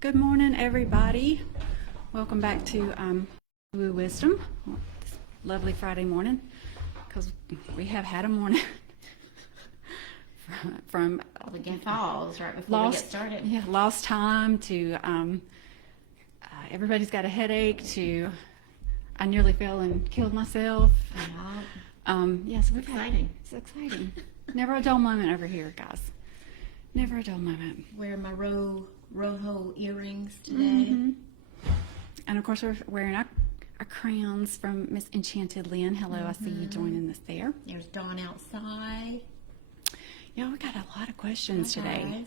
Good morning, everybody. Welcome back to Woo Wisdom. This lovely Friday morning, because we have had a morning from Again, falls right before we get started. Yeah, lost time to everybody's got a headache to I nearly fell and killed myself. Yes, It's exciting. It's exciting. Never a dull moment over here, guys. Never a dull moment. Wearing my rojo earrings today. Mm-hmm. And of course, we're wearing our crowns from Miss Enchanted Lynn. Hello, I see you joining us there. There's Dawn outside. Yeah, we got a lot of questions today.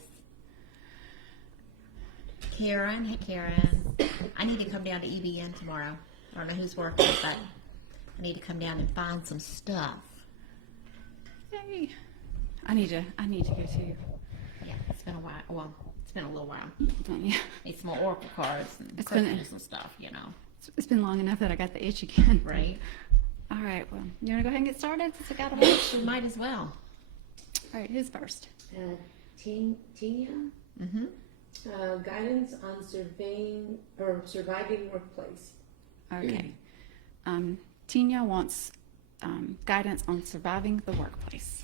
Guys. Karen, hey Karen. I need to come down to EBN tomorrow. I don't know who's working, but I need to come down and find some stuff. Yay! I need to go too. Yeah, it's been a while. Well, it's been a little while. Yeah. Need some more Oracle cards and It's crystals and stuff, you know. It's been long enough that I got the itch again. Right? All right. Well, you want to go ahead and get started since I got a watch? We might as well. All right. Who's first? Tinayah, Mm-hmm. guidance on surviving workplace. Okay. Tinayah wants guidance on surviving the workplace.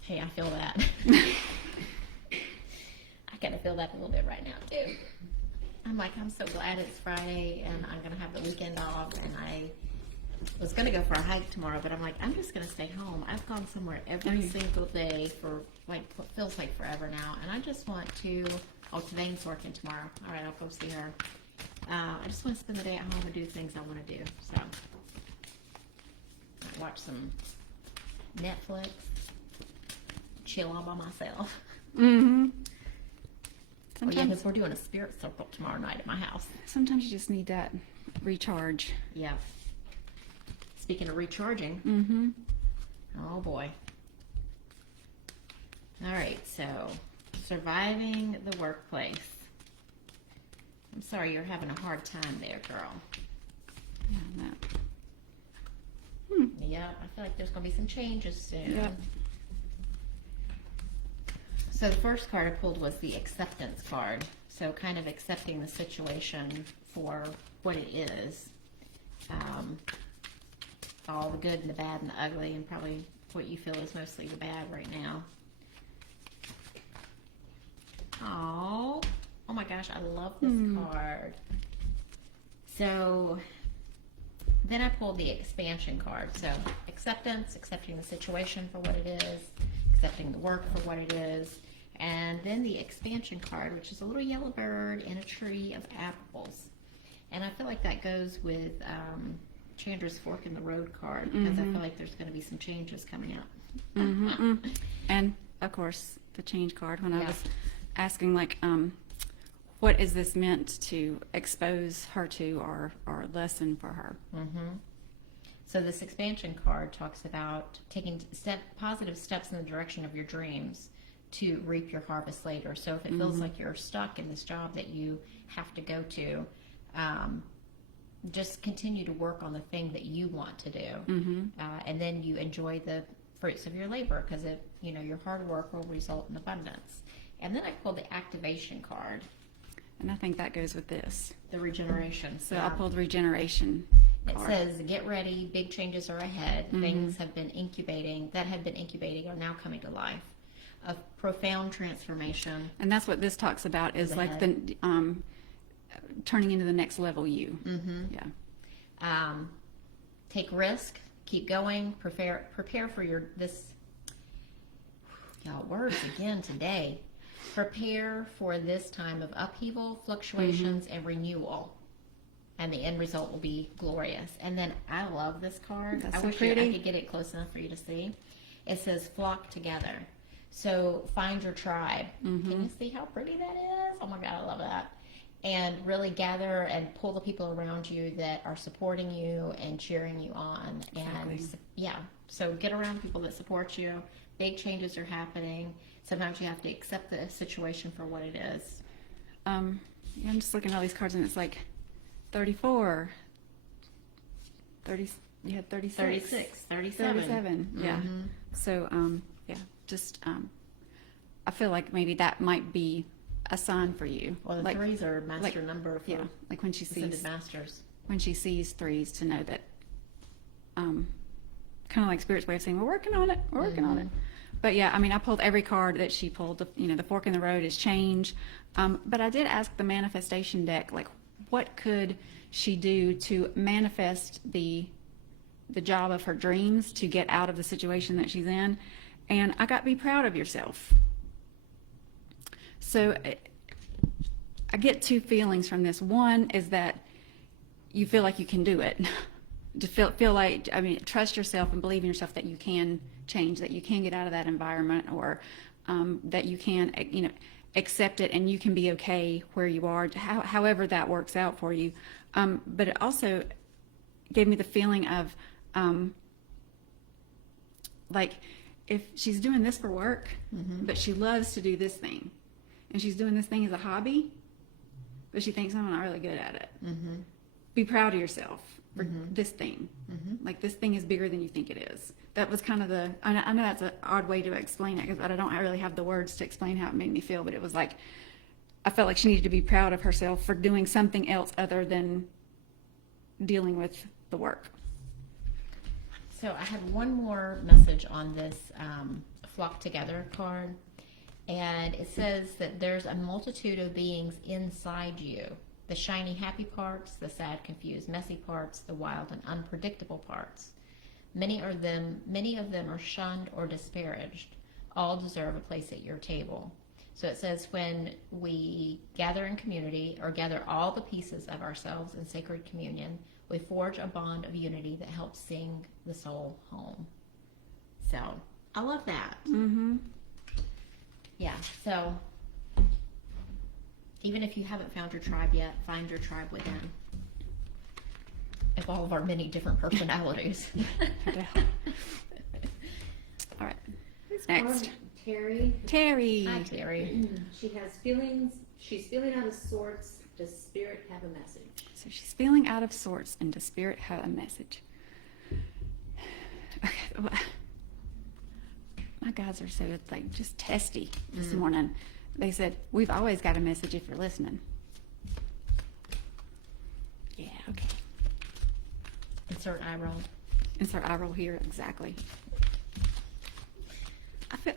Hey, I feel that. I kind of feel that a little bit right now, too. I'm so glad it's Friday and I'm going to have the weekend off, and I was going to go for a hike tomorrow, but I'm like, I'm just going to stay home. I've gone somewhere every single day for like what feels like forever now, and I just want to, Tovan's working tomorrow. All right, I'll go see her. I just want to spend the day at home and do things I want to do. So, I watch some Netflix, chill all by myself. Mm-hmm. Oh yeah, Sometimes, because we're doing a spirit circle tomorrow night at my house. sometimes you just need that recharge. Yeah. Speaking of recharging, Mm-hmm. oh boy. All right, so surviving the workplace. I'm sorry you're having a hard time there, girl. Yeah, that. Yeah, I feel like there's going to be some changes soon. Yep. So the first card I pulled was the acceptance card. So kind of accepting the situation for what it is. All the good and the bad and the ugly, and probably what you feel is mostly the bad right now. Oh my gosh, I love this card. So then I pulled the expansion card. So acceptance, accepting the situation for what it is, accepting the work for what it is, and then the expansion card, which is a little yellow bird in a tree of apples. And I feel like that goes with Chandra's Fork in the Road card, because I feel like there's going to be some changes coming up. Mm-hmm. And of course, the change card. When I was asking, like, what is this meant to expose her to, or lesson for her? Mm-hmm. So this expansion card talks about taking positive steps in the direction of your dreams to reap your harvest later. So if it feels like you're stuck in this job that you have to go to, just continue to work on the thing that you want to do, and then you enjoy the fruits of your labor, because your hard work will result in abundance. And then I pulled the activation card, And I think that goes with this. the regeneration. So I pulled regeneration It card. says, get ready, big changes are ahead. Things have been incubating, are now coming to life. A profound transformation. And that's what this talks about, is like the turning into the next level you. Mm-hmm. Yeah. Take risk, keep going, prepare for words again today. Prepare for this time of upheaval, fluctuations, and renewal. And the end result will be glorious. And then I love this card. That's I so wish pretty. I could get it close enough for you to see. It says flock together. So find your tribe. Can you see how pretty that is? Oh my God, I love that. And really gather and pull the people around you that are supporting you and cheering you on. Exactly. And so get around people that support you. Big changes are happening. Sometimes you have to accept the situation for what it is. I'm just looking at all these cards, and it's like 34, 30, you had 36. 36, 37. 37, yeah. So, just, I feel like maybe that might be a sign for you. Well, the like, threes are master like- number for yeah, like when she ascended sees masters. threes, to know that, kind of like Spirit's way of saying, we're working on it, we're working on it. But yeah, I mean, I pulled every card that she pulled. The fork in the road is change. But I did ask the manifestation deck, like, what could she do to manifest the job of her dreams, to get out of the situation that she's in? And I got, be proud of yourself. So I get two feelings from this. One is that you feel like you can do it. To feel like, I mean, trust yourself and believe in yourself that you can change, that you can get out of that environment, or that you can, accept it, and you can be okay where you are, however that works out for you. But it also gave me the feeling of, like, if she's doing this for work, but she loves to do this thing, and she's doing this thing as a hobby, but she thinks, I'm not really good at it. Be proud of yourself for this thing. Like, this thing is bigger than you think it is. That was kind of I know that's an odd way to explain it, because I don't really have the words to explain how it made me feel, but it was like, I felt like she needed to be proud of herself for doing something else other than dealing with the work. So I have one more message on this Flock Together card, and it says that there's a multitude of beings inside you. The shiny, happy parts, the sad, confused, messy parts, the wild and unpredictable parts. Many of them are shunned or disparaged. All deserve a place at your table. So it says, when we gather in community, or gather all the pieces of ourselves in sacred communion, we forge a bond of unity that helps sing the soul home. So I love that. Yeah, so even if you haven't found your tribe yet, find your tribe within. Of all of our many different personalities. All right. This Next. card, Terri. Terri. Hi, Terri. She has feelings. She's feeling out of sorts. Does Spirit have a message? So she's feeling out of sorts, and does Spirit have a message? Okay. Well, my guys are so, like, just testy this morning. They said, we've always got a message if you're listening. Yeah, okay. Insert eye roll. Insert eye roll here, exactly.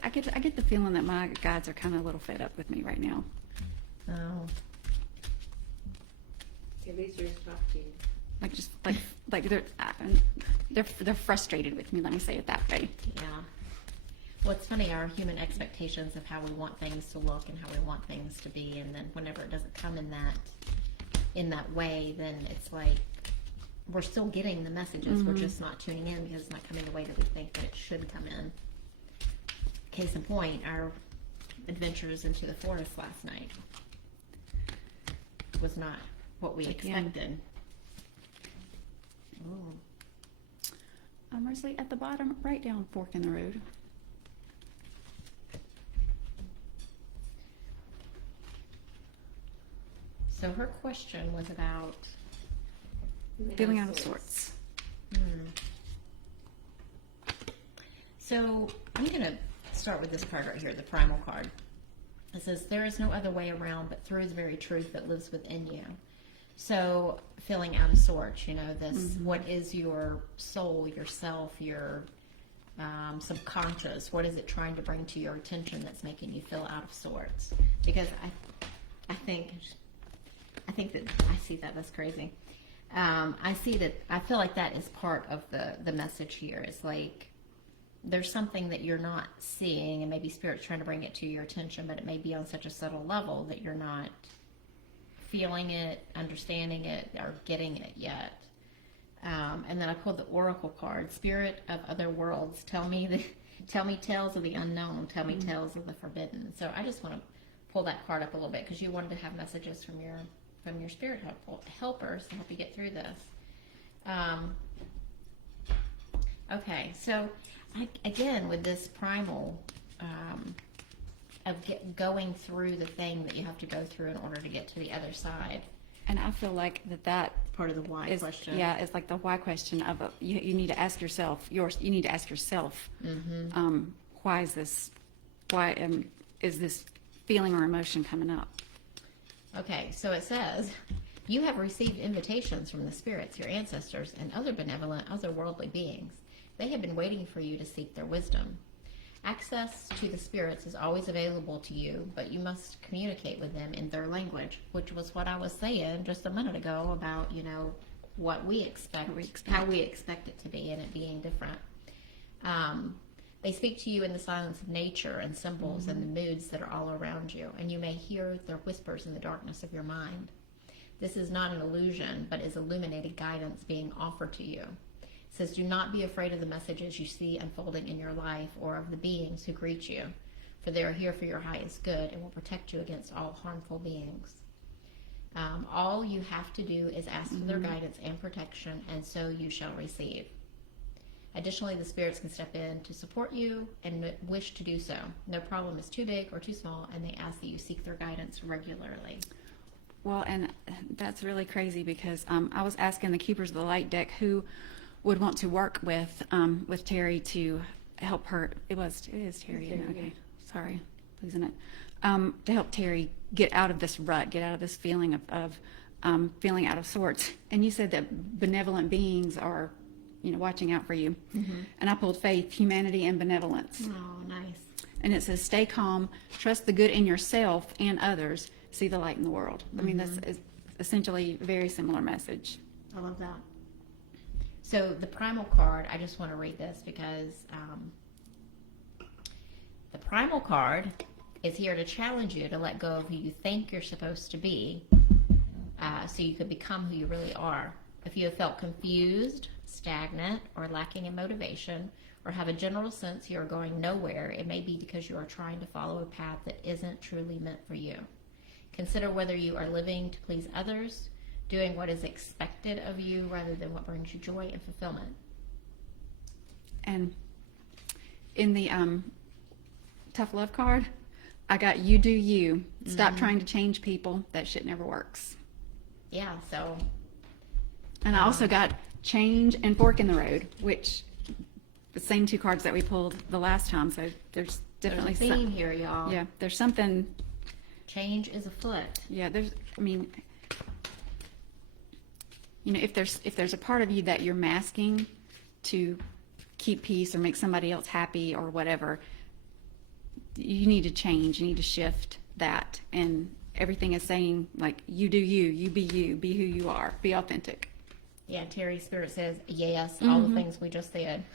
I get the feeling that my guides are kind of a little fed up with me right now. Oh. At least yours talk to you. Like, just like they're frustrated with me. Let me say it that way. Yeah. Well, it's funny, our human expectations of how we want things to look and how we want things to be, and then whenever it doesn't come in that way, then it's like we're still getting the messages. We're just not tuning in because it's not coming the way that we think that it should come in. Case in point, our adventures into the forest last night was not what we expected. Ooh. Mercy, at the bottom, write down fork in the road. So her question was about Feeling out of sorts. So I'm going to start with this card right here, the primal card. It says, there is no other way around but through the very truth that lives within you. So feeling out of sorts, this, what is your soul, yourself, your subconscious? What is it trying to bring to your attention that's making you feel out of sorts? Because I think that I see that. That's crazy. I feel like that is part of the message here. It's like there's something that you're not seeing, and maybe Spirit's trying to bring it to your attention, but it may be on such a subtle level that you're not feeling it, understanding it, or getting it yet. And then I pulled the Oracle card, Spirit of Other Worlds, tell me tales of the unknown, tell me tales of the forbidden. So I just want to pull that card up a little bit because you wanted to have messages from your spirit helpers to help you get through this. Okay, so again, with this primal of going through the thing that you have to go through in order to get to the other side. And I feel like that Part of the why question. Yeah, it's like the why question of you need to ask yourself. You need to ask yourself, why is this? Why is this feeling or emotion coming up? Okay, so it says, you have received invitations from the spirits, your ancestors, and other benevolent, otherworldly beings. They have been waiting for you to seek their wisdom. Access to the spirits is always available to you, but you must communicate with them in their language, which was what I was saying just a minute ago about, what we expect, how we expect it to be, and it being different. They speak to you in the silence of nature and symbols and the moods that are all around you, and you may hear their whispers in the darkness of your mind. This is not an illusion, but is illuminated guidance being offered to you. It says, do not be afraid of the messages you see unfolding in your life or of the beings who greet you, for they are here for your highest good and will protect you against all harmful beings. All you have to do is ask for their guidance and protection, and so you shall receive. Additionally, the spirits can step in to support you and wish to do so. No problem is too big or too small, and they ask that you seek their guidance regularly. Well, and that's really crazy because I was asking the Keepers of the Light deck who would want to work with Terri to help her. It is Terri. Terri, Okay, yeah. sorry, losing it. To help Terri get out of this rut, get out of this feeling of feeling out of sorts. And you said that benevolent beings are, watching out for you. And I pulled faith, humanity, and benevolence. Oh, nice. And it says, stay calm, trust the good in yourself and others, see the light in the world. I mean, that's essentially a very similar message. I love that. So the primal card, I just want to read this because the primal card is here to challenge you to let go of who you think you're supposed to be so you could become who you really are. If you have felt confused, stagnant, or lacking in motivation, or have a general sense you are going nowhere, it may be because you are trying to follow a path that isn't truly meant for you. Consider whether you are living to please others, doing what is expected of you rather than what brings you joy and fulfillment. And in the tough love card, I got you do you. Stop trying to change people. That shit never works. Yeah, so. And I also got change and fork in the road, which the same two cards that we pulled the last time. So there's definitely There's a theme here, y'all. Yeah, there's something. Change is afoot. Yeah, if there's a part of you that you're masking to keep peace or make somebody else happy or whatever, you need to change. You need to shift that. And everything is saying, like, you do you be who you are, be authentic. Yeah, Terry's spirit says, yes, all the things we just said.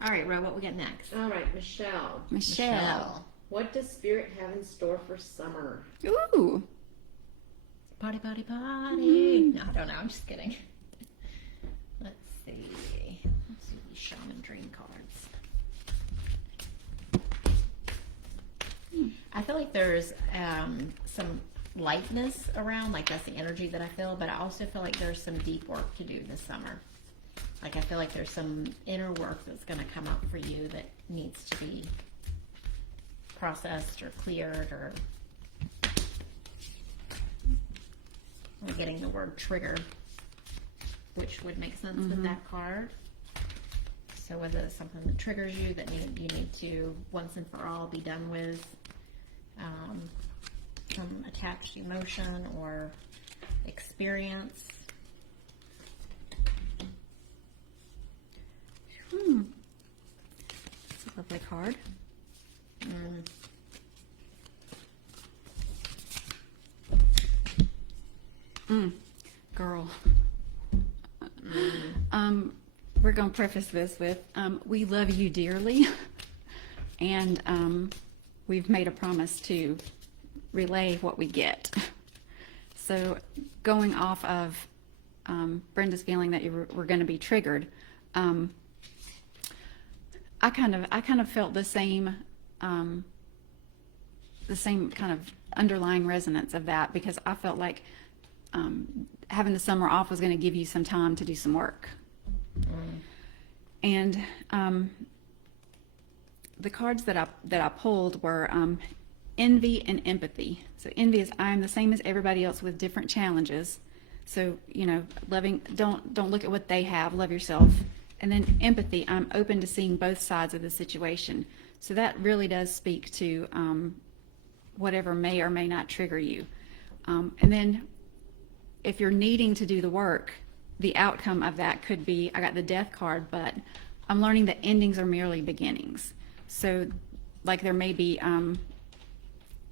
All right, Ro, what we got next? All right, Michelle. Michelle. What does Spirit have in store for summer? Ooh. Party, party, party. No, I don't know. I'm just kidding. Let's see. Let's see these shaman dream cards. I feel like there's some lightness around, like that's the energy that I feel, but I also feel like there's some deep work to do this summer. Like I feel like there's some inner work that's going to come up for you that needs to be processed or cleared, or we're getting the word trigger, which would make sense with that card. So whether it's something that triggers you that you need to once and for all be done with, some attached emotion or experience. It's a lovely card. Girl. We're going to preface this with, we love you dearly, and we've made a promise to relay what we get. So going off of Brenda's feeling that you were going to be triggered, I kind of felt the same kind of underlying resonance of that, because I felt like having the summer off was going to give you some time to do some work. And the cards that I pulled were envy and empathy. So envy is, I am the same as everybody else with different challenges. So, loving, don't look at what they have, love yourself. And then empathy, I'm open to seeing both sides of the situation. So that really does speak to whatever may or may not trigger you. And then if you're needing to do the work, the outcome of that could be, I got the death card, but I'm learning that endings are merely beginnings. So like there may be,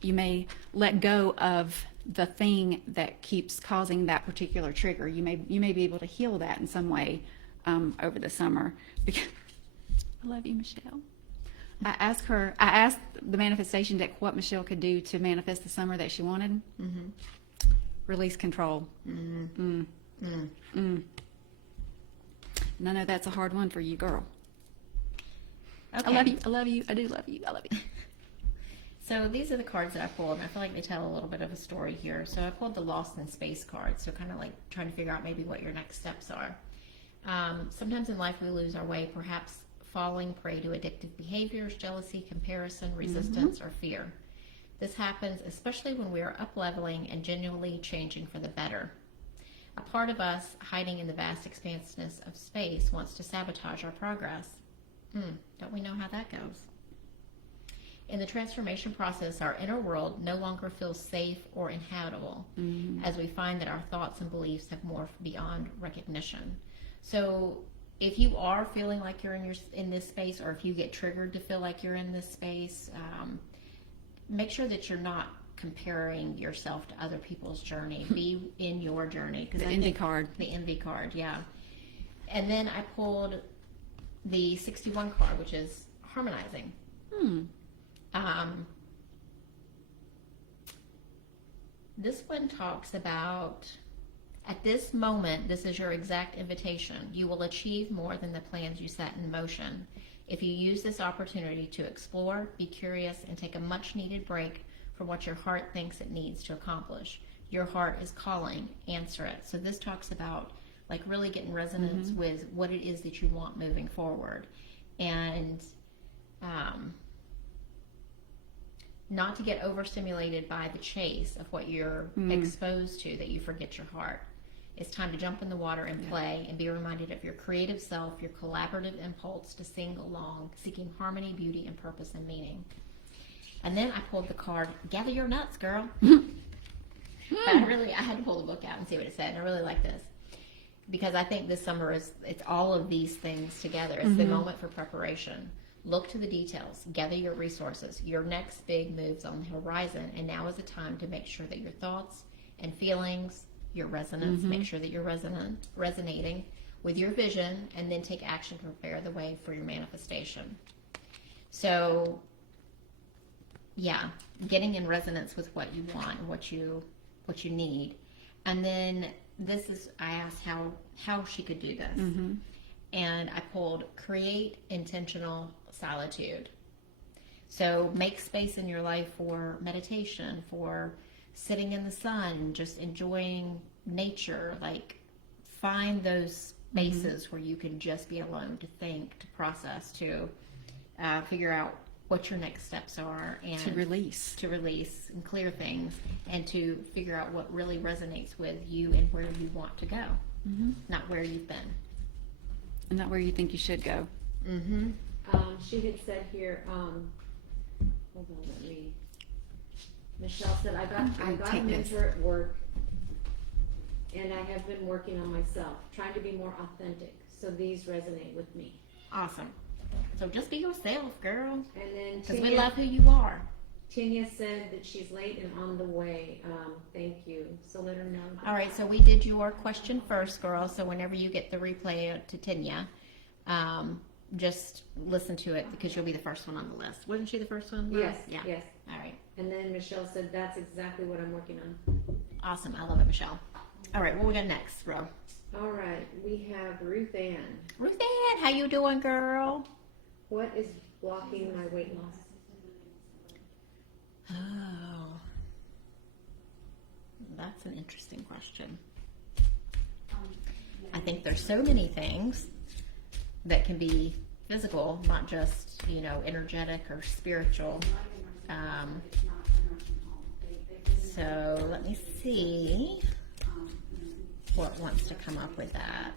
you may let go of the thing that keeps causing that particular trigger. You may be able to heal that in some way over the summer. Because I love you, Michelle. I asked the manifestation deck what Michelle could do to manifest the summer that she wanted. Mm-hmm. Release control. Mm-hmm. And I know that's a hard one for you, girl. Okay. I love you. I love you. I do love you. I love you. So these are the cards that I pulled, and I feel like they tell a little bit of a story here. So I pulled the Lost in Space card, so kind of like trying to figure out maybe what your next steps are. Sometimes in life we lose our way, perhaps falling prey to addictive behaviors, jealousy, comparison, resistance, or fear. This happens especially when we are up-leveling and genuinely changing for the better. A part of us, hiding in the vast expanseness of space, wants to sabotage our progress. Don't we know how that goes? In the transformation process, our inner world no longer feels safe or inhabitable, as we find that our thoughts and beliefs have morphed beyond recognition. So if you are feeling like you're in this space, or if you get triggered to feel like you're in this space, make sure that you're not comparing yourself to other people's journey. Be in your journey. The envy card. The envy card, yeah. And then I pulled the 61 card, which is harmonizing. This one talks about, at this moment, this is your exact invitation. You will achieve more than the plans you set in motion. If you use this opportunity to explore, be curious, and take a much-needed break from what your heart thinks it needs to accomplish. Your heart is calling. Answer it. So this talks about like really getting resonance with what it is that you want moving forward. And not to get overstimulated by the chase of what you're exposed to, that you forget your heart. It's time to jump in the water and play and be reminded of your creative self, your collaborative impulse to sing along, seeking harmony, beauty, and purpose and meaning. And then I pulled the card, Gather Your Nuts, Girl. But I had to pull the book out and see what it said, and I really like this. Because I think this summer it's all of these things together. It's the moment for preparation. Look to the details. Gather your resources. Your next big move's on the horizon, and now is the time to make sure that your thoughts and feelings, your resonance, make sure that you're resonating with your vision, and then take action to prepare the way for your manifestation. So, yeah, getting in resonance with what you want and what you need. And then I asked how she could do this. And I pulled Create Intentional Solitude. So make space in your life for meditation, for sitting in the sun, just enjoying nature. Like, find those spaces where you can just be alone to think, to process, to figure out what your next steps are, and to release and clear things, and to figure out what really resonates with you and where you want to go, not where you've been. And not where you think you should go. She had said here, hold on, Michelle said, I got a mentor at work, and I have been working on myself, trying to be more authentic, so these resonate with me. Awesome. So just be yourself, girl. And then because we love who you are. Tinayah said that she's late and on the way. Thank you. So let her know. All right, so we did your question first, girl. So whenever you get the replay to Tinayah, just listen to it because you'll be the first one on the list. Wasn't she the first one? Yes. Yeah. Yes. All right. And then Michelle said that's exactly what I'm working on. Awesome. I love it, Michelle. All right, what we got next, bro? All right, we have Ruthanne. Ruthanne, how you doing, girl? What is blocking my weight loss? Oh, that's an interesting question. I think there's so many things that can be physical, not just, energetic or spiritual. So let me see what wants to come up with that.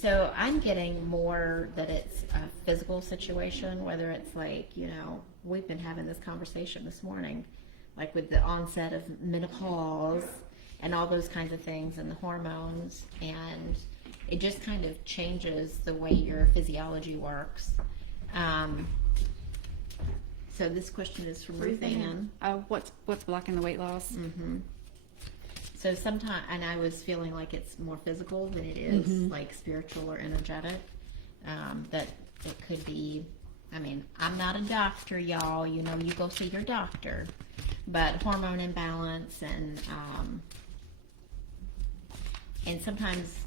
So I'm getting more that it's a physical situation, whether it's like, we've been having this conversation this morning, like with the onset of menopause and all those kinds of things and the hormones, and it just kind of changes the way your physiology works. So this question is from Ruthanne. Oh, what's blocking the weight loss? Mm-hmm. So sometimes, and I was feeling like it's more physical than it is like spiritual or energetic. That it could be, I'm not a doctor, y'all. You go see your doctor. But hormone imbalance and sometimes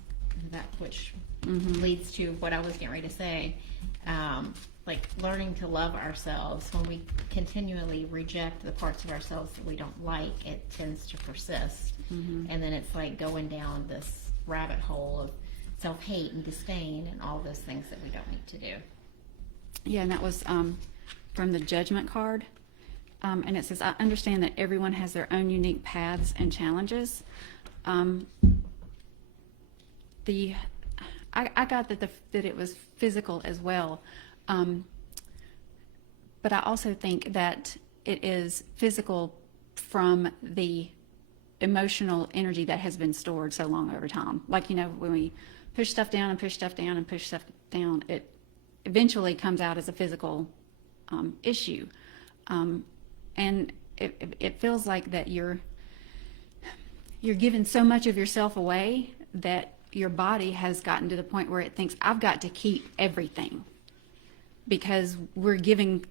that, which leads to what I was getting ready to say, like learning to love ourselves. When we continually reject the parts of ourselves that we don't like, it tends to persist. And then it's like going down this rabbit hole of self-hate and disdain and all those things that we don't need to do. Yeah, and that was from the judgment card. And it says, I understand that everyone has their own unique paths and challenges. I got that it was physical as well. But I also think that it is physical from the emotional energy that has been stored so long over time. Like, when we push stuff down and push stuff down and push stuff down, it eventually comes out as a physical issue. And it feels like that you're giving so much of yourself away that your body has gotten to the point where it thinks, I've got to keep everything, because we're giving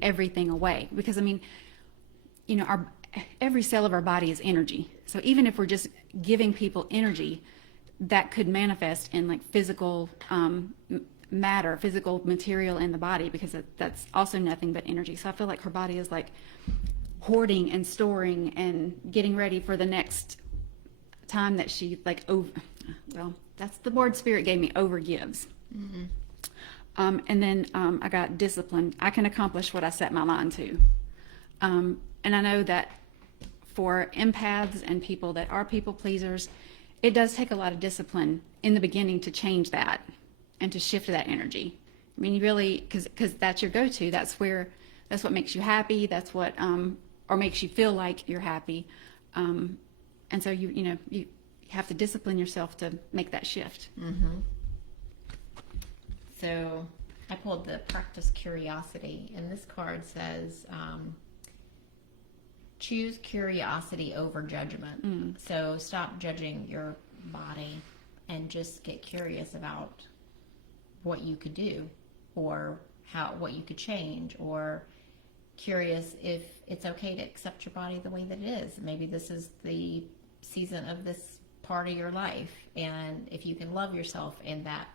everything away. Because every cell of our body is energy. So even if we're just giving people energy, that could manifest in like physical matter, physical material in the body, because that's also nothing but energy. So I feel like her body is like hoarding and storing and getting ready for the next time that she that's the Lord Spirit gave me, overgives. And then I got discipline. I can accomplish what I set my mind to. And I know that for empaths and people that are people pleasers, it does take a lot of discipline in the beginning to change that and to shift that energy. You really, because that's your go-to. That's what makes you happy. That's what, or makes you feel like you're happy. And so you have to discipline yourself to make that shift. So I pulled the practice curiosity, and this card says, choose curiosity over judgment. So stop judging your body and just get curious about what you could do, or what you could change, or curious if it's okay to accept your body the way that it is. Maybe this is the season of this part of your life, and if you can love yourself in that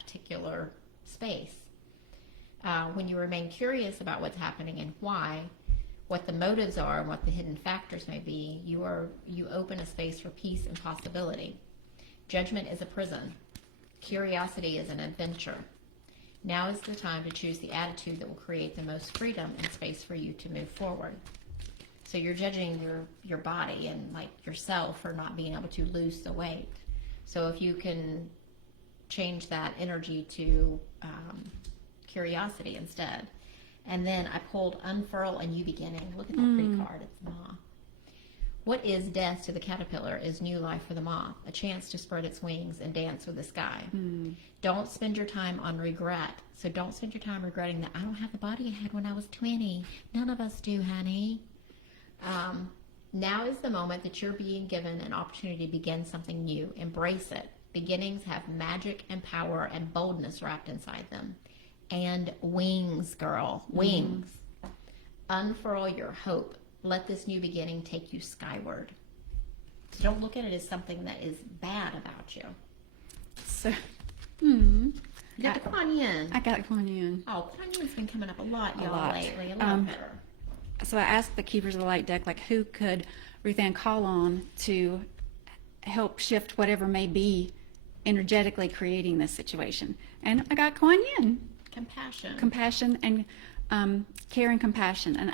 particular space. When you remain curious about what's happening and why, what the motives are and what the hidden factors may be, you open a space for peace and possibility. Judgment is a prison. Curiosity is an adventure. Now is the time to choose the attitude that will create the most freedom and space for you to move forward. So you're judging your body and like yourself for not being able to lose the weight. So if you can change that energy to curiosity instead. And then I pulled Unfurl a New Beginning. Look at that pretty card. It's moth. What is death to the caterpillar is new life for the moth, a chance to spread its wings and dance with the sky. Don't spend your time on regret. So don't spend your time regretting that I don't have the body I had when I was 20. None of us do, honey. Now is the moment that you're being given an opportunity to begin something new. Embrace it. Beginnings have magic and power and boldness wrapped inside them. And wings, girl. Wings. Unfurl your hope. Let this new beginning take you skyward. So don't look at it as something that is bad about you. So, You got the Kuan Yin. I got Kuan Yin. Oh, Kuan Yin's been coming up a lot, y'all, lot. lately. A lot better. So I asked the Keepers of the Light deck, like, who could Ruthanne call on to help shift whatever may be energetically creating this situation? And I got Kuan Yin. Compassion and care and compassion. And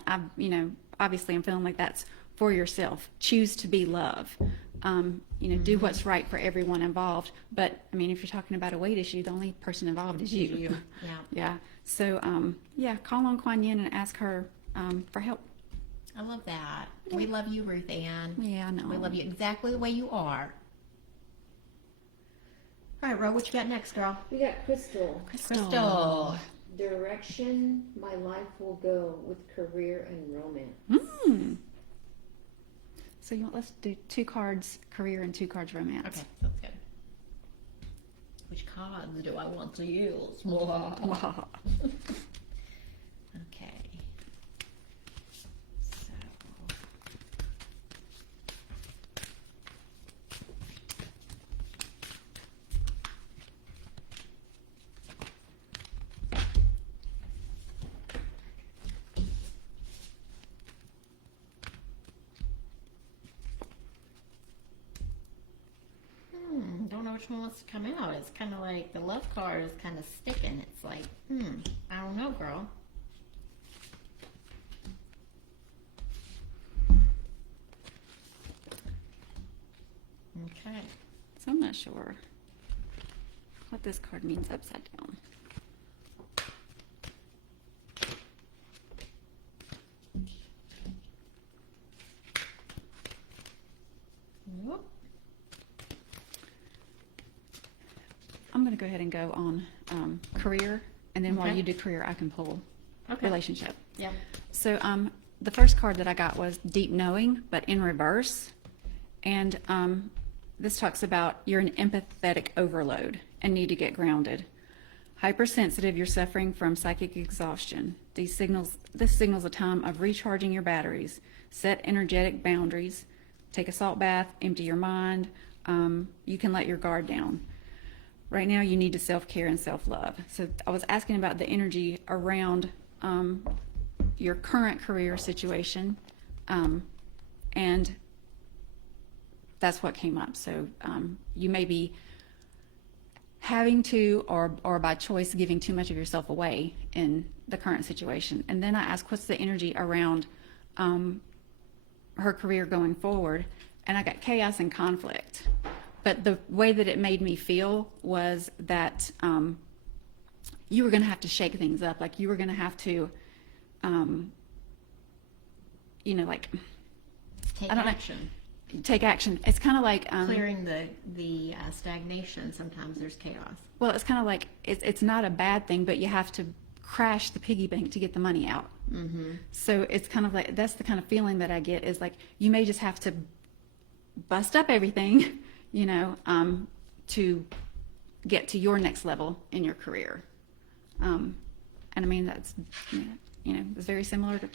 obviously I'm feeling like that's for yourself. Choose to be love. do what's right for everyone involved. But I mean, if you're talking about a weight issue, the only person involved is you. Yeah. Yeah. So, call on Kuan Yin and ask her for help. I love that. We love you, Ruthanne. Yeah, I know. We love you exactly the way you are. All right, Ro, what you got next, girl? We got Crystal. Crystal. Direction my life will go with career and romance. So let's do 2 cards career and 2 cards romance. Okay, sounds good. Which cards do I want to use? Okay. Don't know which one wants to come out. It's kind of like the love card is kind of sticking. It's like, I don't know, girl. Okay. So I'm not sure what this card means upside down. Whoop. I'm going to go ahead and go on career, and then while Okay. you do career, I can pull Okay. relationship. Yeah. So the first card that I got was deep knowing, but in reverse. And this talks about you're an empathetic overload and need to get grounded. Hypersensitive, you're suffering from psychic exhaustion. This signals a time of recharging your batteries. Set energetic boundaries. Take a salt bath, empty your mind. You can let your guard down. Right now, you need to self-care and self-love. So I was asking about the energy around your current career situation, and that's what came up. So you may be having to, or by choice, giving too much of yourself away in the current situation. And then I asked, what's the energy around her career going forward? And I got chaos and conflict. But the way that it made me feel was that you were going to have to shake things up. Like you were going to have to, like Take I don't know. action. Take action. It's kind of like Clearing the stagnation. Sometimes there's chaos. well, it's kind of like it's not a bad thing, but you have to crash the piggy bank to get the money out. Mm-hmm. So it's kind of like that's the kind of feeling that I get is like you may just have to bust up everything, to get to your next level in your career. And I mean that's it's very similar to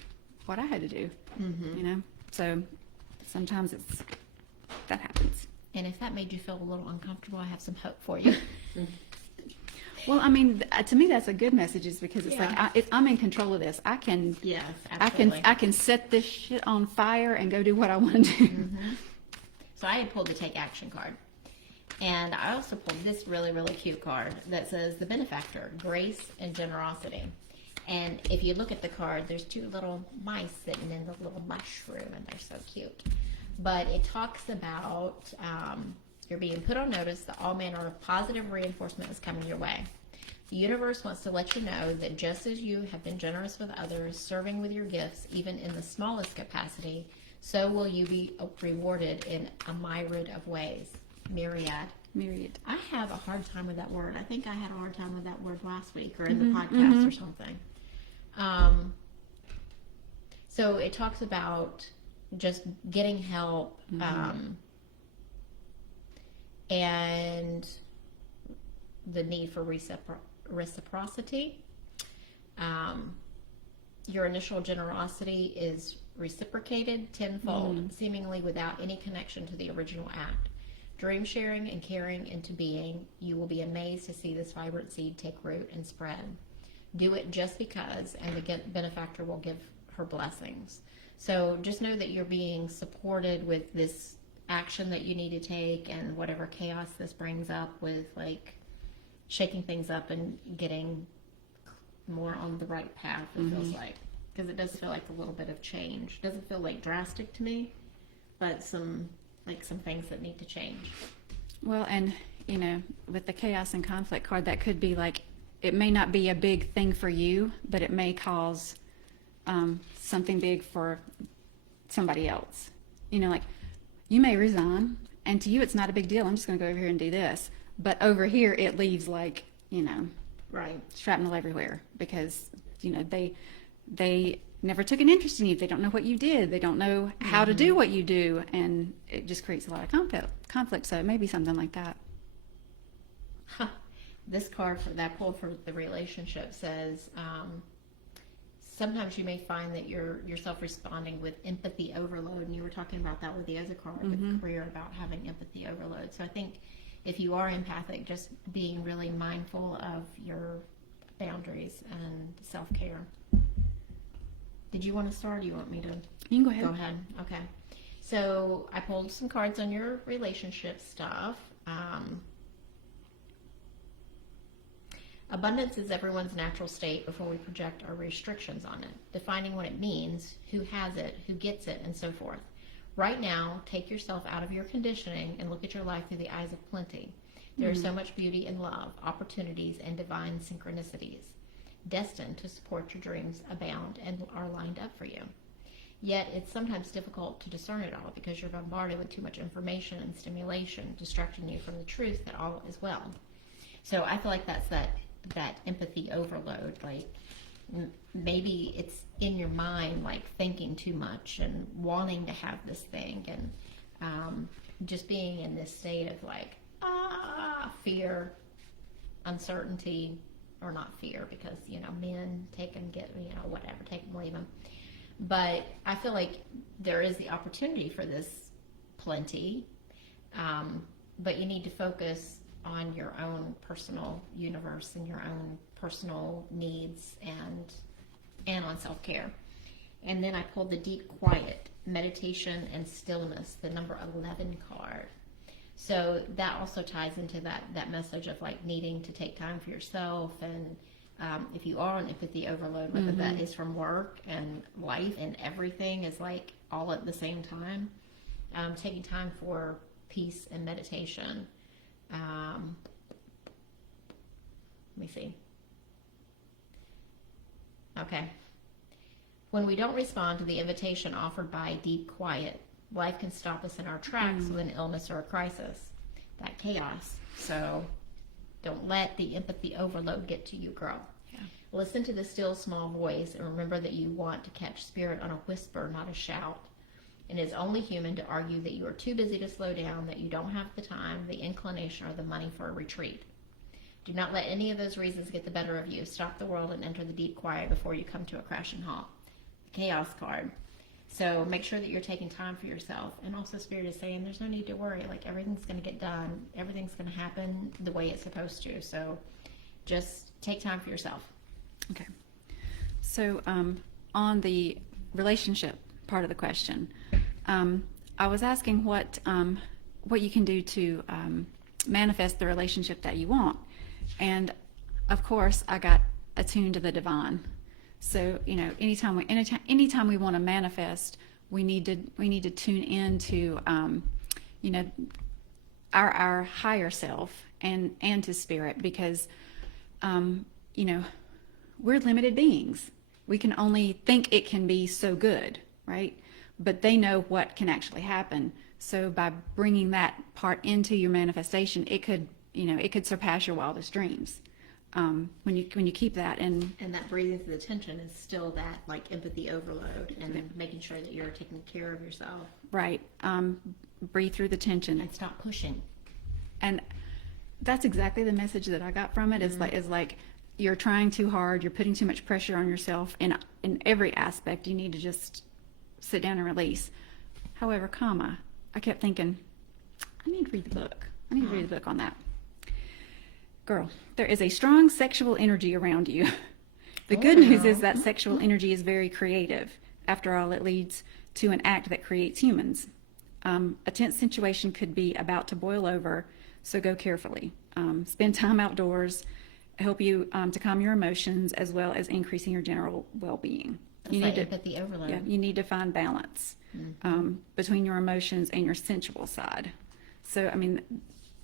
what I had to do. Mm-hmm. So sometimes that happens. And if that made you feel a little uncomfortable, I have some hope for you. Well, I mean, to me, that's a good message, is because it's Yeah. like I'm in control of this. I can, Yes, absolutely. I can set this shit on fire and go do what I want to do. Mm-hmm. So I had pulled the Take Action card. And I also pulled this really, really cute card that says the benefactor, grace and generosity. And if you look at the card, there's 2 little mice sitting in the little mushroom, and they're so cute. But it talks about you're being put on notice that all manner of positive reinforcement is coming your way. The universe wants to let you know that just as you have been generous with others, serving with your gifts, even in the smallest capacity, so will you be rewarded in a myriad of ways. Myriad. I have a hard time with that word. I think I had a hard time with that word last week or in the podcast or something. So it talks about just getting help and the need for reciprocity. Your initial generosity is reciprocated tenfold, seemingly without any connection to the original act. Dream sharing and carrying into being, you will be amazed to see this vibrant seed take root and spread. Do it just because, and the benefactor will give her blessings. So just know that you're being supported with this action that you need to take, and whatever chaos this brings up with like shaking things up and getting more on the right path, it feels like. Because it does feel like a little bit of change. Doesn't feel like drastic to me, but some like some things that need to change. Well, and with the chaos and conflict card, that could be like, it may not be a big thing for you, but it may cause something big for somebody else. Like you may resign, and to you it's not a big deal. I'm just going to go over here and do this. But over here it leaves like, Right. shrapnel everywhere because, they never took an interest in you. They don't know what you did. They don't know how to do what you do. And it just creates a lot of conflict. So it may be something like that. This card for that pull for the relationship says, sometimes you may find that you're yourself responding with empathy overload, and you were talking about that with the other card, the career, about having empathy overload. So I think if you are empathic, just being really mindful of your boundaries and self-care. Did you want to start, or do you want me to? You can go ahead. Go ahead. Okay. So I pulled some cards on your relationship stuff. Abundance is everyone's natural state before we project our restrictions on it, defining what it means, who has it, who gets it, and so forth. Right now, take yourself out of your conditioning and look at your life through the eyes of plenty. There is so much beauty in love, opportunities, and divine synchronicities, destined to support your dreams, abound, and are lined up for you. Yet, it's sometimes difficult to discern it all because you're bombarded with too much information and stimulation, distracting you from the truth that all is well. So I feel like that's that empathy overload. Like maybe it's in your mind, like thinking too much and wanting to have this thing, and just being in this state of like fear, uncertainty, or not fear, because men take and get, whatever, take and leave them. But I feel like there is the opportunity for this plenty, but you need to focus on your own personal universe and your own personal needs and on self-care. And then I pulled the deep quiet, meditation and stillness, the number 11 card. So that also ties into that message of like needing to take time for yourself, and if you are on empathy overload, whether that is from work and life and everything is like all at the same time, taking time for peace and meditation. Let me see. Okay. When we don't respond to the invitation offered by deep quiet, life can stop us in our tracks with an illness or a crisis, that chaos. So don't let the empathy overload get to you, girl. Yeah. Listen to the still small voice and remember that you want to catch spirit on a whisper, not a shout. It is only human to argue that you are too busy to slow down, that you don't have the time, the inclination, or the money for a retreat. Do not let any of those reasons get the better of you. Stop the world and enter the deep quiet before you come to a crashing halt. The chaos card. So make sure that you're taking time for yourself. And also Spirit is saying there's no need to worry. Like everything's going to get done. Everything's going to happen the way it's supposed to. So just take time for yourself. Okay. So on the relationship part of the question, I was asking what you can do to manifest the relationship that you want. And of course, I got attuned to the divine. So anytime we want to manifest, we need to tune into our higher self and to spirit, because we're limited beings. We can only think it can be so good, right? But they know what can actually happen. So by bringing that part into your manifestation, it could surpass your wildest dreams. When you keep that and that breathing through the tension is still that like empathy overload, and making sure that you're taking care of yourself. Right. Breathe through the tension and stop pushing. And that's exactly the message that I got from it. Is like you're trying too hard. You're putting too much pressure on yourself in every aspect. You need to just sit down and release. However, I kept thinking, I need to read the book. I need to read the book on that. Girl, there is a strong sexual energy around you. The good news is that sexual energy is very creative. After all, it leads to an act that creates humans. A tense situation could be about to boil over, so go carefully. Spend time outdoors, help you to calm your emotions, as well as increasing your general well-being. You need to empathy overload. Yeah, you need to find balance between your emotions and your sensual side. So, I mean,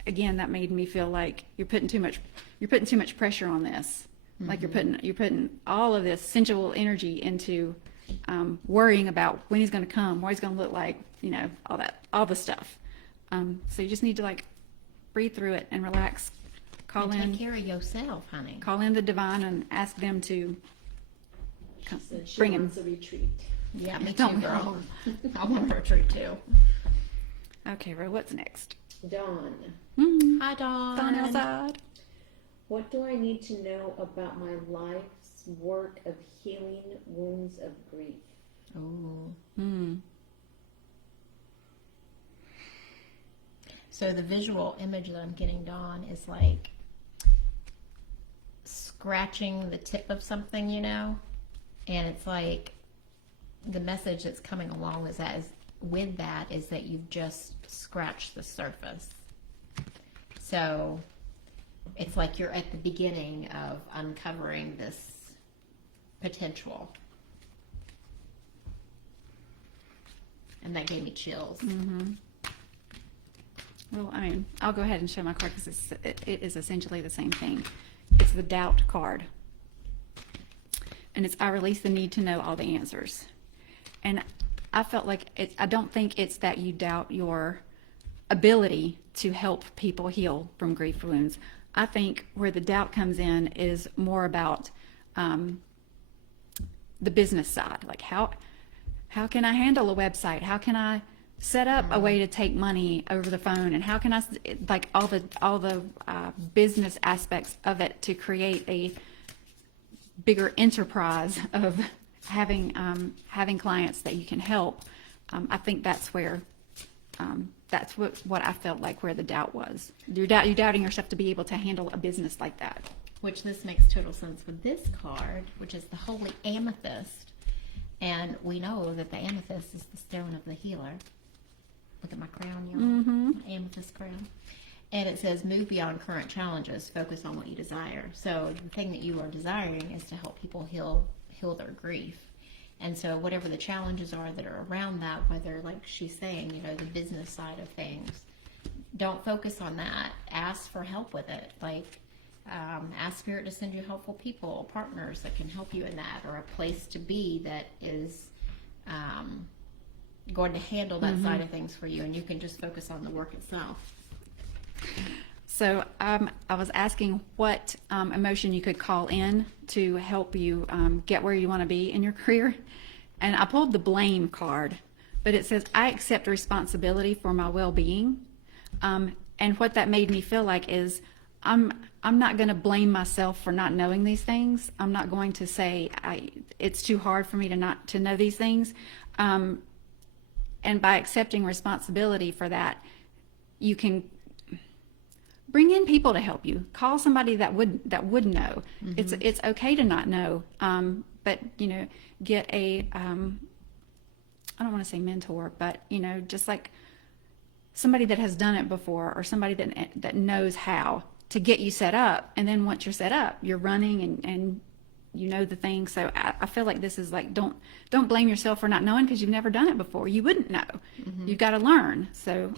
again, that made me feel like you're putting too much pressure on this. Like you're putting all of this sensual energy into worrying about when he's going to come, what he's going to look like, all the stuff. So you just need to like breathe through it and relax. Take care of yourself, honey. Call in the divine and ask them to She bring him. wants a retreat. Yeah, me too, Don't girl. I want a retreat too. Okay, Ro, what's next? Dawn, Hi, Dawn. Dawn outside. what do I need to know about my life's work of healing wounds of grief? Ooh. So the visual image that I'm getting, Dawn, is like scratching the tip of something, and it's like the message that's coming along with that is that you've just scratched the surface. So it's like you're at the beginning of uncovering this potential. And that gave me chills. Well, I mean, I'll go ahead and show my card because it is essentially the same thing. It's the doubt card. And it's, I release the need to know all the answers. And I felt like I don't think it's that you doubt your ability to help people heal from grief wounds. I think where the doubt comes in is more about the business side. Like how can I handle a website? How can I set up a way to take money over the phone? And how can I, like all the business aspects of it to create a bigger enterprise of having clients that you can help. I think that's where that's what I felt like where the doubt was. You're doubting yourself to be able to handle a business like that. Which this makes total sense with this card, which is the holy amethyst. And we know that the amethyst is the stone of the healer. Look at my crown, y'all. My amethyst crown. And it says, move beyond current challenges, focus on what you desire. So the thing that you are desiring is to help people heal their grief. And so whatever the challenges are that are around that, whether, like she's saying, the business side of things, don't focus on that. Ask for help with it. Like, ask Spirit to send you helpful people, partners that can help you in that, or a place to be that is going to handle that side of things for you, and you can just focus on the work itself. So I was asking what emotion you could call in to help you get where you want to be in your career. And I pulled the blame card, but it says, I accept responsibility for my well-being. And what that made me feel like is I'm not going to blame myself for not knowing these things. I'm not going to say it's too hard for me to know these things. And by accepting responsibility for that, you can bring in people to help you. Call somebody that would know. It's okay to not know, but get a I don't want to say mentor, but just like somebody that has done it before, or somebody that knows how to get you set up. And then once you're set up, you're running and you know the thing. So I feel like this is like don't blame yourself for not knowing because you've never done it before. You wouldn't know. You've got to learn. So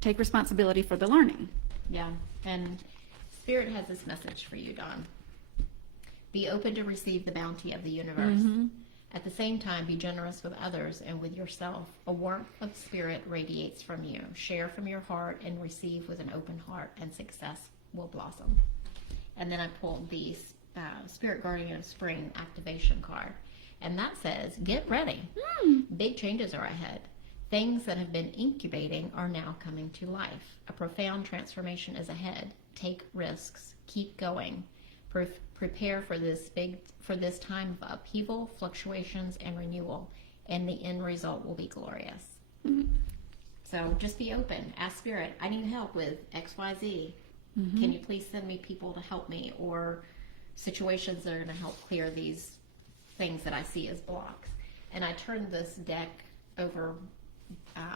take responsibility for the learning. Yeah, and Spirit has this message for you, Dawn. Be open to receive the bounty of the universe. At the same time, be generous with others and with yourself. A warmth of spirit radiates from you. Share from your heart and receive with an open heart, and success will blossom. And then I pulled the Spirit Guardian of Spring activation card. And that says, get ready. Big changes are ahead. Things that have been incubating are now coming to life. A profound transformation is ahead. Take risks. Keep going. Prepare for this time of upheaval, fluctuations, and renewal, and the end result will be glorious. So just be open. Ask Spirit, I need help with XYZ. Can you please send me people to help me, or situations that are going to help clear these things that I see as blocks? And I turned this deck over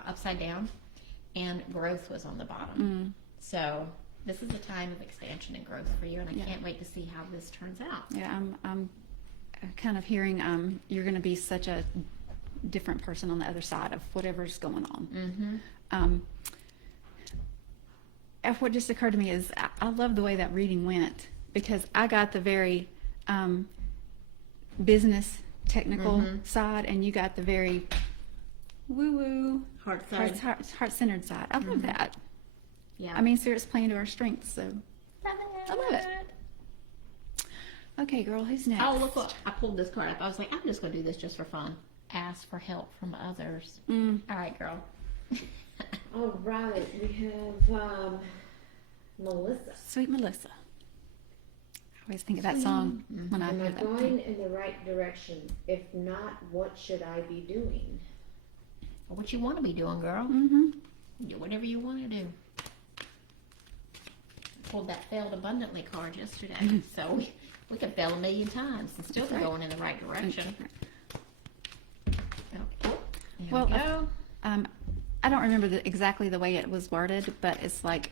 upside down, and growth was on the bottom. So this is a time of expansion and growth for you, and I can't wait to see how this turns out. Yeah, I'm kind of hearing you're going to be such a different person on the other side of whatever's going on. What just occurred to me is I love the way that reading went, because I got the very business technical side, and you got the very woo-woo heart-centered side. I love that. Yeah. I mean, Spirit's playing to our strengths, so I love it. Okay, girl, who's next? Oh, look what I pulled this card up. I was like, I'm just going to do this just for fun. Ask for help from others. All right, girl. All right, we have Melissa. Sweet Melissa. I always think of that song when I Am I hear that. going in the right direction? If not, what should I be doing? What you want to be doing, girl. Do whatever you want to do. Pulled that failed abundantly card yesterday, so we could fail a million times and still be going in the right direction. Okay. Well, I don't remember exactly the way it was worded, but it's like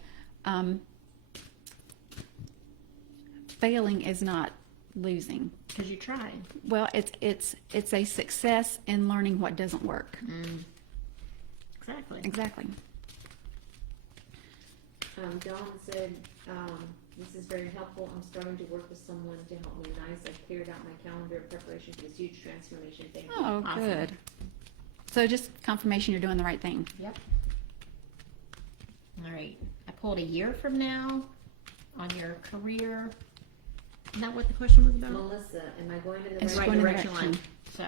failing is not losing. Because you tried. Well, it's a success in learning what doesn't work. Exactly. Dawn said, this is very helpful. I'm starting to work with someone to help me organize. I've cleared out my calendar in preparation for this huge transformation. Thank you. Oh, Awesome. good. So just confirmation you're doing the right thing. Yep. All right. I pulled a year from now on your career. Isn't that what the question was about? Melissa, am I going in the It's right going in the direction? direction. So,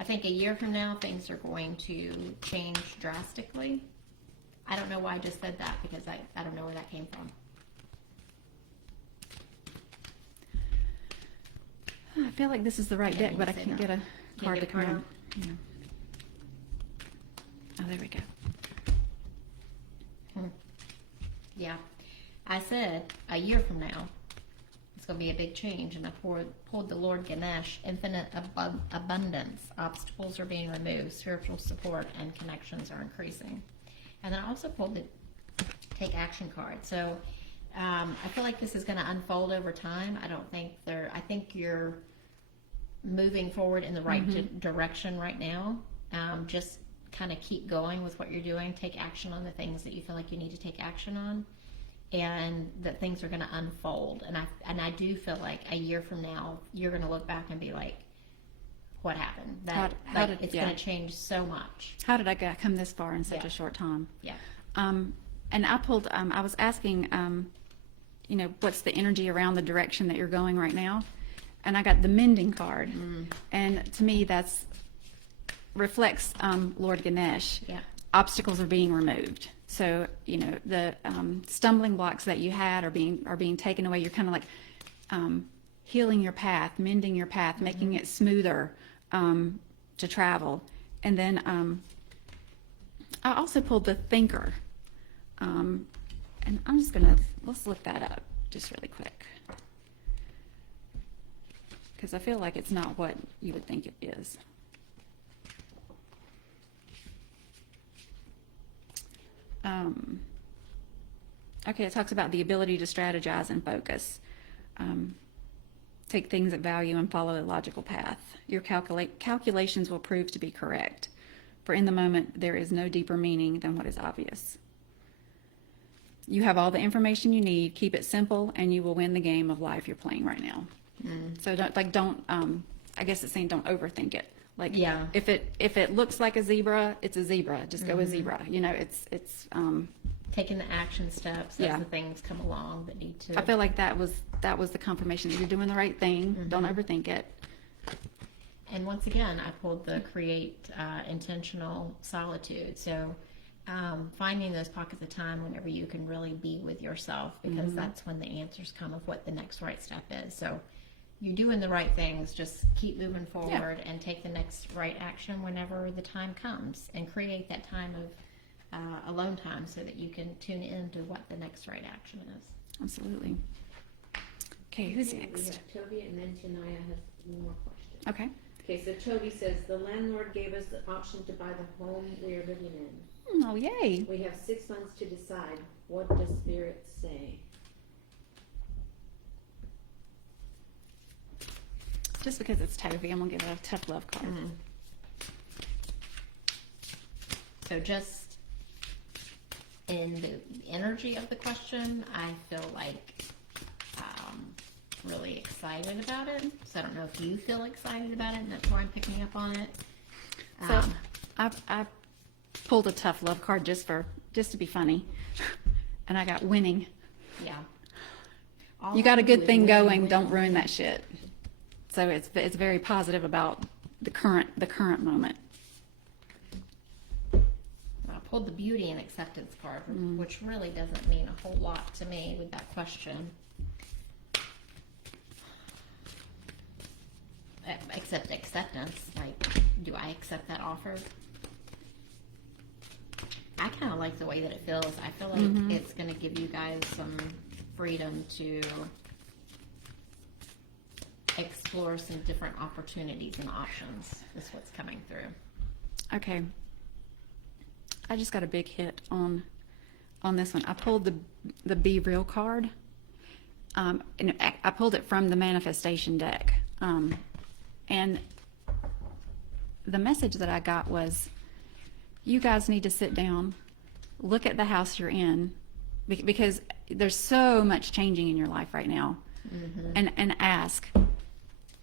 I think a year from now, things are going to change drastically. I don't know why I just said that, because I don't know where that came from. I feel like this is the right deck, but I can't get a card to get a come card out. Yeah. Oh, there we go. Yeah. I said a year from now, it's going to be a big change. And I pulled the Lord Ganesh, infinite abundance. Obstacles are being removed. Spiritual support and connections are increasing. And then I also pulled the take action card. So I feel like this is going to unfold over time. I think you're moving forward in the right direction right now. Just kind of keep going with what you're doing. Take action on the things that you feel like you need to take action on, and that things are going to unfold. And I do feel like a year from now, you're going to look back and be like, what happened? It's going to change so much. How did I come this far in such a short time? Yeah. And I pulled, I was asking, what's the energy around the direction that you're going right now? And I got the mending card. And to me, that's reflects Lord Ganesh. Yeah. Obstacles are being removed. So, the stumbling blocks that you had are being taken away. You're kind of like healing your path, mending your path, making it smoother to travel. And then I also pulled the thinker. And I'm just let's look that up just really quick, because I feel like it's not what you would think it is. Okay, it talks about the ability to strategize and focus. Take things at value and follow a logical path. Your calculations will prove to be correct, for in the moment there is no deeper meaning than what is obvious. You have all the information you need. Keep it simple, and you will win the game of life you're playing right now. So don't. I guess it's saying don't overthink it. Like, yeah. If it looks like a zebra, it's a zebra. Just go with zebra. It's taking the action steps as the things come along that need to. I feel like that was the confirmation that you're doing the right thing. Don't overthink it. And once again, I pulled the create intentional solitude. So finding those pockets of time whenever you can really be with yourself, because that's when the answers come of what the next right step is. So you're doing the right things. Just keep moving forward and take the next right action whenever the time comes, and create that time of alone time so that you can tune into what the next right action is. Absolutely. Okay, who's We next? have Tovi, and then Tinaya has one more question. Okay. Okay, so Tovi says, the landlord gave us the option to buy the home we are living in. Oh, yay. We have 6 months to decide. What does Spirit say? Just because it's Tovi, I'm gonna give it a tough love card. Mm-hmm. So just in the energy of the question, I feel like really excited about it. So I don't know if you feel excited about it, and that's why I'm picking up on it. So I pulled a tough love card just to be funny, and I got winning. Yeah. You got a good thing going. Don't ruin that shit. So it's very positive about the current moment. I pulled the beauty and acceptance card, which really doesn't mean a whole lot to me with that question. Except acceptance. Like, do I accept that offer? I kind of like the way that it feels. I feel like it's going to give you guys some freedom to explore some different opportunities and options. Is what's coming through. Okay. I just got a big hit on this one. I pulled the Be Real card. And I pulled it from the manifestation deck. And the message that I got was, you guys need to sit down, look at the house you're in, because there's so much changing in your life right now, and ask,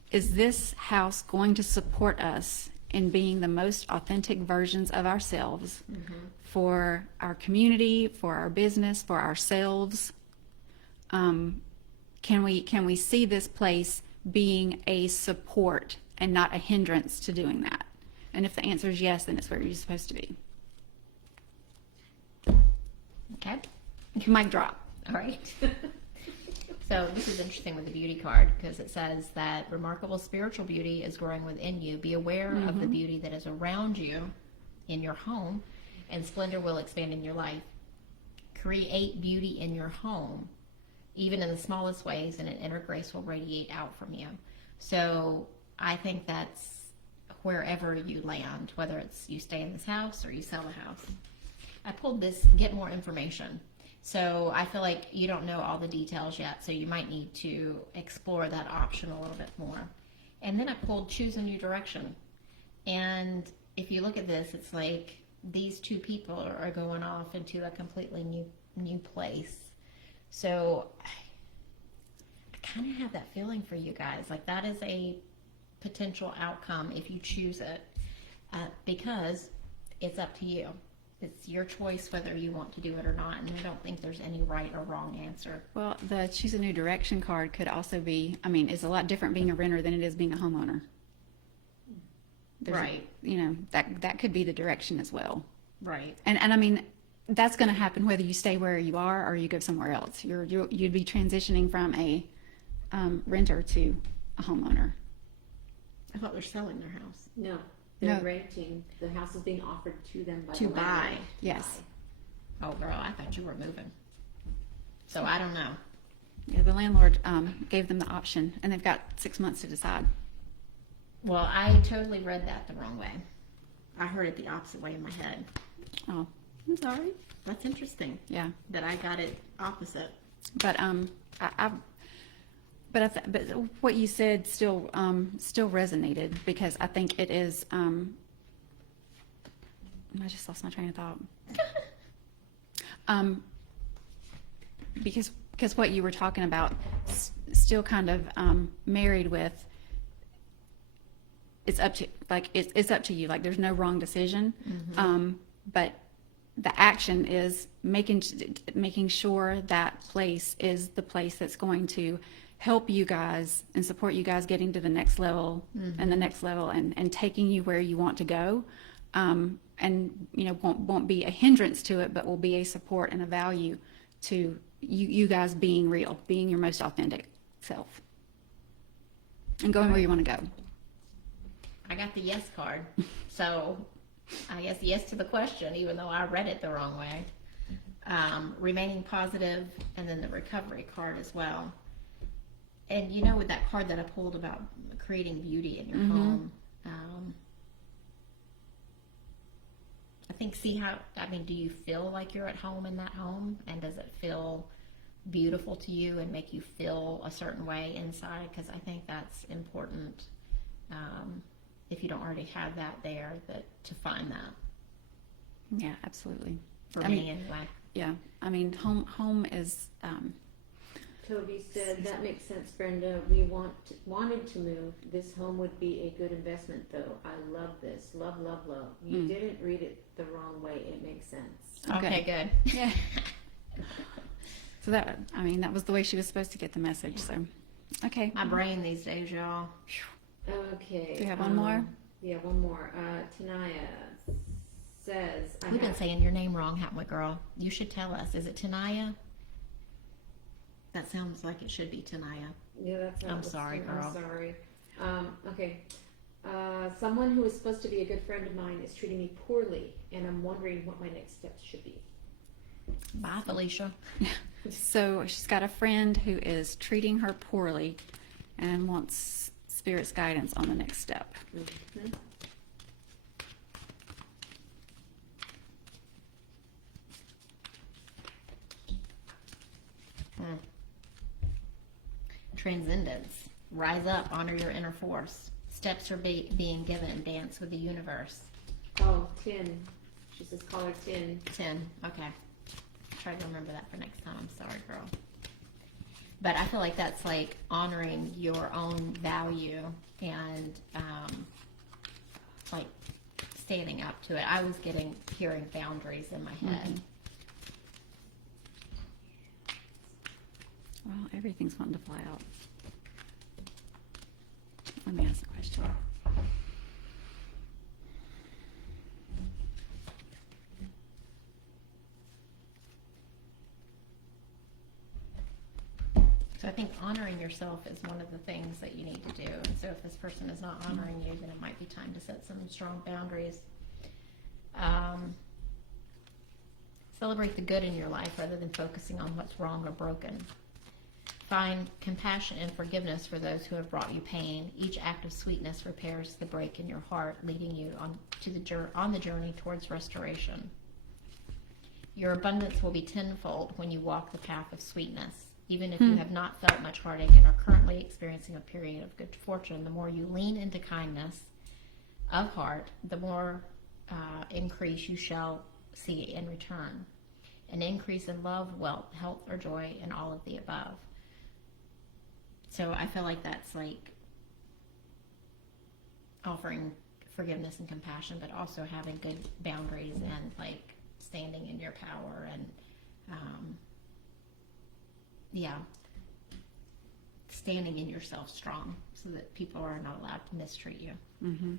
is this house going to support us in being the most authentic versions of ourselves for our community, for our business, for ourselves? Can we see this place being a support and not a hindrance to doing that? And if the answer is yes, then it's where you're supposed to be. Okay. Mic drop. All right. So this is interesting with the beauty card, because it says that remarkable spiritual beauty is growing within you. Be aware of the beauty that is around you in your home, and splendor will expand in your life. Create beauty in your home, even in the smallest ways, and an inner grace will radiate out from you. So I think that's wherever you land, whether it's you stay in this house or you sell a house. I pulled this, get more information. So I feel like you don't know all the details yet, so you might need to explore that option a little bit more. And then I pulled choose a new direction. And if you look at this, it's like these two people are going off into a completely new place. So I kind of have that feeling for you guys. Like, that is a potential outcome if you choose it, because it's up to you. It's your choice whether you want to do it or not, and I don't think there's any right or wrong answer. Well, the choose a new direction card could also be, it's a lot different being a renter than it is being a homeowner. Right. That could be the direction as well. Right. And that's going to happen whether you stay where you are or you go somewhere else. You'd be transitioning from a renter to a homeowner. I thought they're selling their house. No, they're No. renting. The house is being offered to them by To the buy. landlord. Yes. Oh, girl, I thought you were moving. So I don't know. Yeah, the landlord gave them the option, and they've got 6 months to decide. Well, I totally read that the wrong way. I heard it the opposite way in my head. Oh, I'm sorry. That's interesting Yeah, that I got it opposite. but but what you said still resonated, because I think it is. I just lost my train of thought. Because what you were talking about still kind of married with. It's up to it's up to you. Like, there's no wrong decision, but the action is making sure that place is the place that's going to help you guys and support you guys getting to the next level and the next level, and taking you where you want to go, and won't be a hindrance to it, but will be a support and a value to you guys being real, being your most authentic self, and going where you want to go. I got the yes card. So I guess yes to the question, even though I read it the wrong way. Remaining positive, and then the recovery card as well. And with that card that I pulled about creating beauty in your home, I think, do you feel like you're at home in that home? And does it feel beautiful to you and make you feel a certain way inside, because I think that's important. If you don't already have that there, that to find that. Yeah, absolutely. For me, anyway. Yeah, I mean, home is. Tovi said, that makes sense, Brenda. We wanted to move. This home would be a good investment, though. I love this. Love, love, love. You didn't read it the wrong way. It makes sense. Okay, good. Yeah. So that was the way she was supposed to get the message. So, okay. My brain these days, y'all. Okay. Do you have one more? Yeah, one more. Tinaya says, We've been saying your name wrong, haven't we, girl? You should tell us. Is it Tinayah? That sounds like it should be Tinayah. Yeah, that's how I'm it was sorry, too. girl. I'm sorry. Okay. Someone who is supposed to be a good friend of mine is treating me poorly, and I'm wondering what my next steps should be. Bye, Felicia. So she's got a friend who is treating her poorly and wants Spirit's guidance on the next step. Mm-hmm. Transcendence. Rise up, honor your inner force. Steps are being given. Dance with the universe. Oh, 10. She says call her 10. 10. Okay. Try to remember that for next time. I'm sorry, girl. But I feel like that's like honoring your own value and like standing up to it. I was hearing boundaries in my head. Well, everything's wanting to fly out. Let me ask a question. So I think honoring yourself is one of the things that you need to do. And so if this person is not honoring you, then it might be time to set some strong boundaries. Celebrate the good in your life rather than focusing on what's wrong or broken. Find compassion and forgiveness for those who have brought you pain. Each act of sweetness repairs the break in your heart, leading you on the journey towards restoration. Your abundance will be tenfold when you walk the path of sweetness. Even if you have not felt much heartache and are currently experiencing a period of good fortune, the more you lean into kindness of heart, the more increase you shall see in return. An increase in love, wealth, health, or joy, and all of the above. So I feel like that's like offering forgiveness and compassion, but also having good boundaries and like standing in your power and standing in yourself strong so that people are not allowed to mistreat you. Mm-hmm.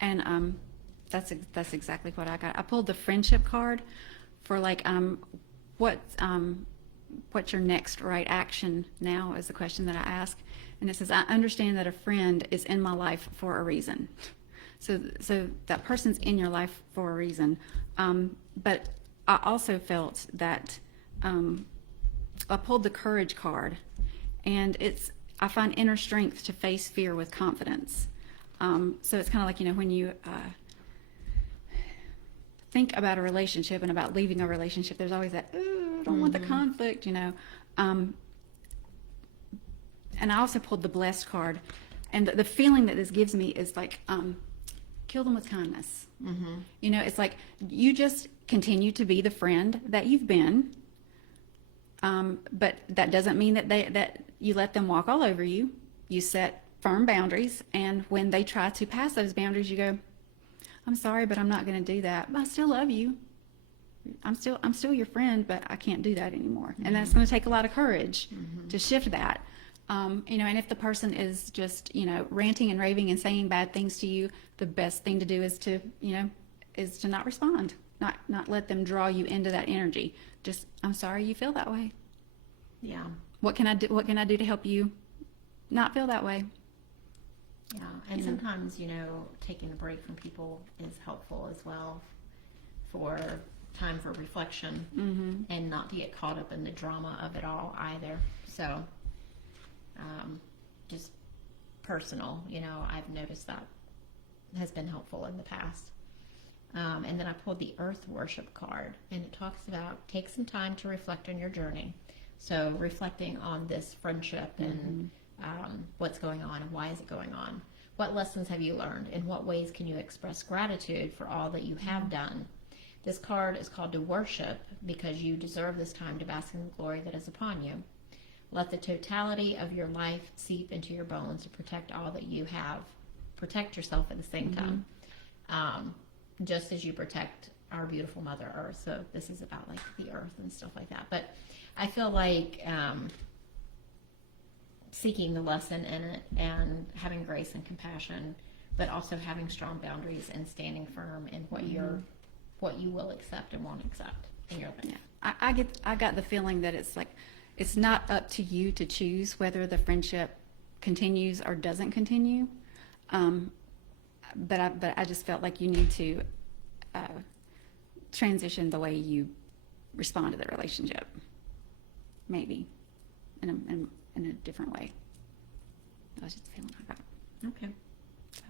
And that's exactly what I got. I pulled the friendship card for like what's your next right action now is the question that I ask. And it says, I understand that a friend is in my life for a reason. So that person's in your life for a reason. But I also felt that I pulled the courage card, and I find inner strength to face fear with confidence. So it's kind of like, when you think about a relationship and about leaving a relationship, there's always that, ooh, I don't want the conflict, And I also pulled the blessed card, and the feeling that this gives me is like, kill them with kindness. Mm-hmm. It's like you just continue to be the friend that you've been, but that doesn't mean that you let them walk all over you. You set firm boundaries, and when they try to pass those boundaries, you go, I'm sorry, but I'm not going to do that. But I still love you. I'm still your friend, but I can't do that anymore. Mm-hmm. And that's going to take a lot of courage to shift that. And if the person is just, ranting and raving and saying bad things to you, the best thing to do is to not respond, not let them draw you into that energy. Just, I'm sorry you feel that way. Yeah. What can I do? What can I do to help you not feel that way? Yeah. And sometimes, taking a break from people is helpful as well for time for reflection and not to get caught up in the drama of it all either. So, just personal, I've noticed that has been helpful in the past. And then I pulled the Earth Worship card, and it talks about take some time to reflect on your journey. So reflecting on this friendship and what's going on and why is it going on? What lessons have you learned? In what ways can you express gratitude for all that you have done? This card is called to worship because you deserve this time to bask in the glory that is upon you. Let the totality of your life seep into your bones to protect all that you have. Protect yourself at the same time, just as you protect our beautiful Mother Earth. So this is about like the earth and stuff like that. But I feel like seeking the lesson in it and having grace and compassion, but also having strong boundaries and standing firm in what what you will accept and won't accept in your life. Yeah. I got the feeling that it's like it's not up to you to choose whether the friendship continues or doesn't continue. But I just felt like you need to transition the way you respond to the relationship, maybe in a different way. I was just feeling like that. Okay. So,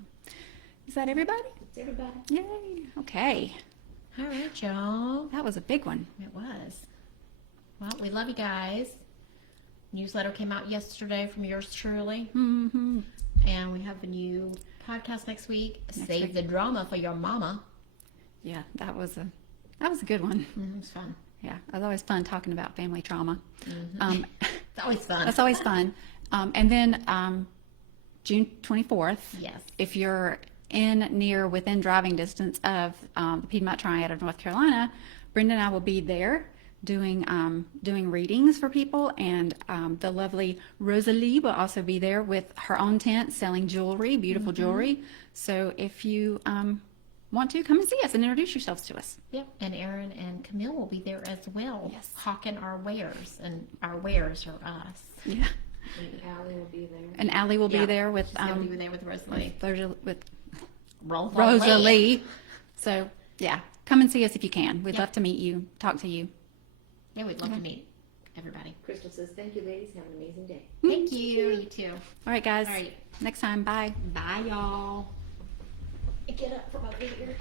is that everybody? It's everybody. Yay! Okay, All right, y'all. that was a big one. It was. Well, we love you guys. Newsletter came out yesterday from yours truly. Mm-hmm. And we have a new podcast next week. Save week. the drama for your mama. Yeah, that was a good one. It was fun. Yeah, it was always fun talking about family trauma. It's always fun. That's always fun. And then June 24th, Yes. if you're within driving distance of the Piedmont Triad of North Carolina, Brenda and I will be there doing readings for people, and the lovely Rosalie will also be there with her own tent selling jewelry, beautiful jewelry. So if you want to, come and see us and introduce yourselves to us. Yep. And Aaron and Camille will be there as well. Yes. Hawking our wares, and our wares are us. Yeah. And Allie will be there. And Allie will be there with She's gonna be there with Rosalie. with Rosalie. Rosalie. So yeah, come and see us if you can. We'd Yep. love to meet you, talk to you. Yeah, we'd love to meet everybody. Crystal says, thank you, ladies. Have an amazing day. Thank you. You too. All right, guys. All right. Next time. Bye. Bye, y'all. Get up from over here.